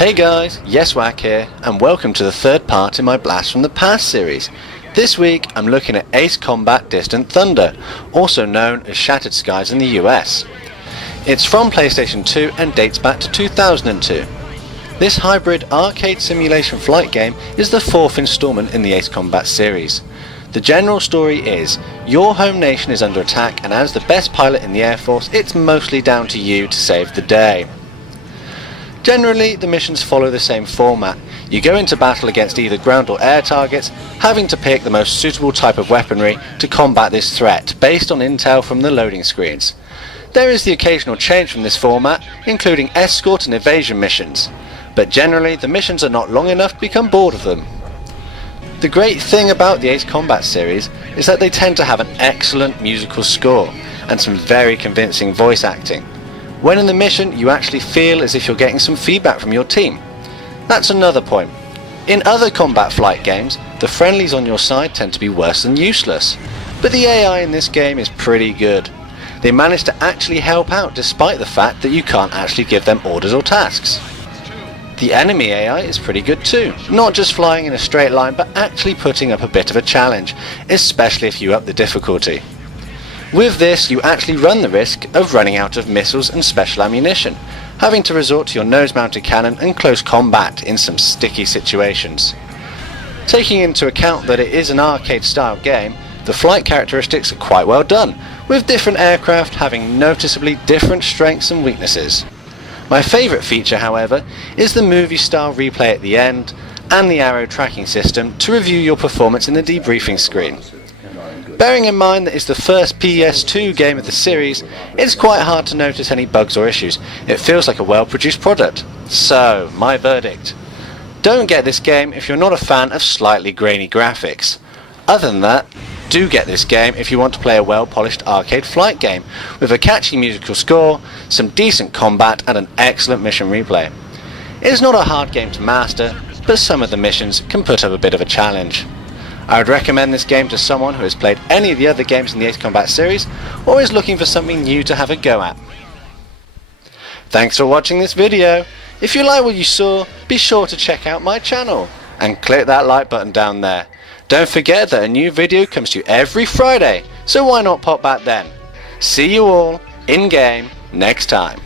Hey guys, YesWhack here, and welcome to the third part in my Blast from the Past series. This week I'm looking at Ace Combat Distant Thunder, also known as Shattered Skies in the US. It's from PlayStation 2 and dates back to 2002. This hybrid arcade simulation flight game is the fourth installment in the Ace Combat series. The general story is, your home nation is under attack, and as the best pilot in the Air Force, it's mostly down to you to save the day. Generally, the missions follow the same format. You go into battle against either ground or air targets, having to pick the most suitable type of weaponry to combat this threat, based on intel from the loading screens. There is the occasional change from this format, including escort and evasion missions, but generally the missions are not long enough to become bored of them. The great thing about the Ace Combat series is that they tend to have an excellent musical score and some very convincing voice acting. When in the mission, you actually feel as if you're getting some feedback from your team. That's another point. In other combat flight games, the friendlies on your side tend to be worse than useless, but the AI in this game is pretty good. They manage to actually help out despite the fact that you can't actually give them orders or tasks. The enemy AI is pretty good too, not just flying in a straight line but actually putting up a bit of a challenge, especially if you up the difficulty. With this, you actually run the risk of running out of missiles and special ammunition, having to resort to your nose-mounted cannon and close combat in some sticky situations. Taking into account that it is an arcade-style game, the flight characteristics are quite well done, with different aircraft having noticeably different strengths and weaknesses. My favourite feature, however, is the movie-style replay at the end and the arrow tracking system to review your performance in the debriefing screen. Bearing in mind that it's the first PS2 game of the series, it's quite hard to notice any bugs or issues. It feels like a well-produced product. So, my verdict. Don't get this game if you're not a fan of slightly grainy graphics. Other than that, do get this game if you want to play a well-polished arcade flight game with a catchy musical score, some decent combat and an excellent mission replay. It's not a hard game to master, but some of the missions can put up a bit of a challenge. I would recommend this game to someone who has played any of the other games in the Ace Combat series or is looking for something new to have a go at. Thanks for watching this video. If you like what you saw, be sure to check out my channel and click that like button down there. Don't forget that a new video comes to you every Friday, so why not pop back then? See you all in-game next time.